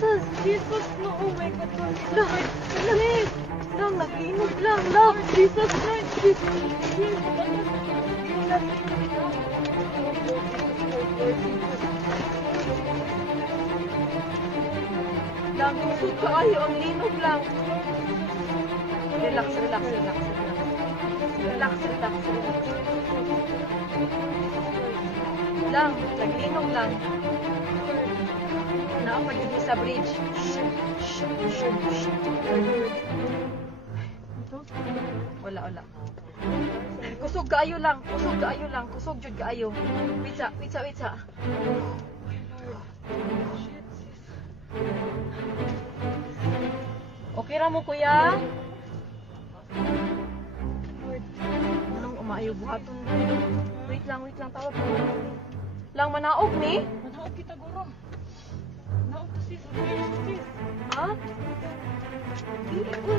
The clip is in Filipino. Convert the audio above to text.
Jesus! Jesus! No! Oh my God! Lang! Please! Lang! Nag-iinog lang! Lang! Jesus Christ! Jesus! Lang! Kusog ka ayo! Ang linog lang! Relax, relax, relax, relax. Relax, relax, relax. Lang! Naglinog lang. Naapag dito sa bridge. Wala, wala. Kusog kaayo lang. Kusog kaayo lang. Kusog jud kaayo. Witsa, witsa, witsa. Okay ra mo, kuya? Anong umaayo buhaton? Wait lang, tawag ko. Lang manaog ni? Manaog kita guro. Manaog to sis. Ha? Dili ko